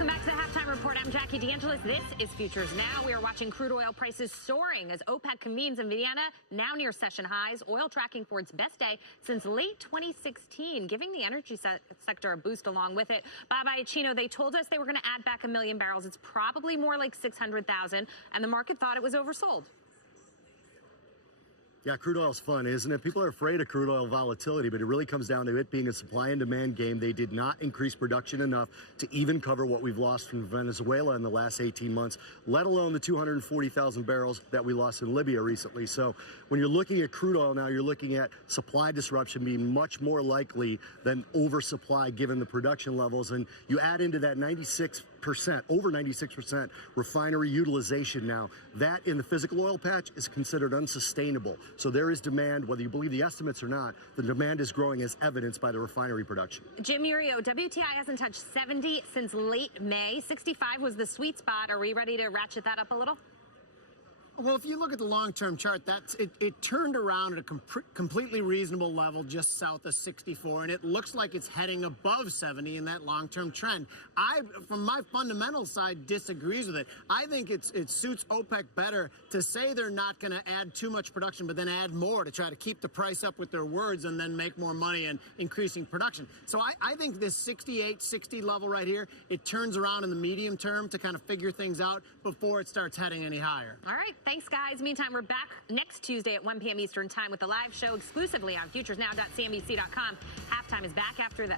Welcome back to the Halftime Report. I'm Jackie DeAngelis. This is Futures Now. We are watching crude oil prices soaring as OPEC convenes in Vienna, now near session highs. Oil tracking for its best day since late 2016, giving the energy sector a boost along with it. Bob Iaccino, they told us they were going to add back 1 million barrels. It's probably more like 600,000, and the market thought it was oversold. Yeah, crude oil's fun, isn't it? People are afraid of crude oil volatility, but it really comes down to it being a supply and demand game. They did not increase production enough to even cover what we've lost from Venezuela in the last 18 months, let alone the 240,000 barrels that we lost in Libya recently. So when you're looking at crude oil now, you're looking at supply disruption being much more likely than oversupply given the production levels. And you add into that over 96% refinery utilization now. That in the physical oil patch is considered unsustainable. So there is demand, whether you believe the estimates or not, the demand is growing as evidenced by the refinery production. Jim Iuorio, WTI hasn't touched 70 since late May. 65 was the sweet spot. Are we ready to ratchet that up a little? Well, if you look at the long-term chart, it turned around at a completely reasonable level just south of 64, and it looks like it's heading above 70 in that long-term trend. From my fundamental side, disagrees with it. I think it suits OPEC better to say they're not going to add too much production, but then add more to try to keep the price up with their words and then make more money and increasing production. So I think this 68, 60 level right here, it turns around in the medium term to kind of figure things out before it starts heading any higher. All right. Thanks, guys. Meantime, we're back next Tuesday at 1 p.m. Eastern Time with the live show exclusively on futuresnow.cnbc.com. Halftime is back after this.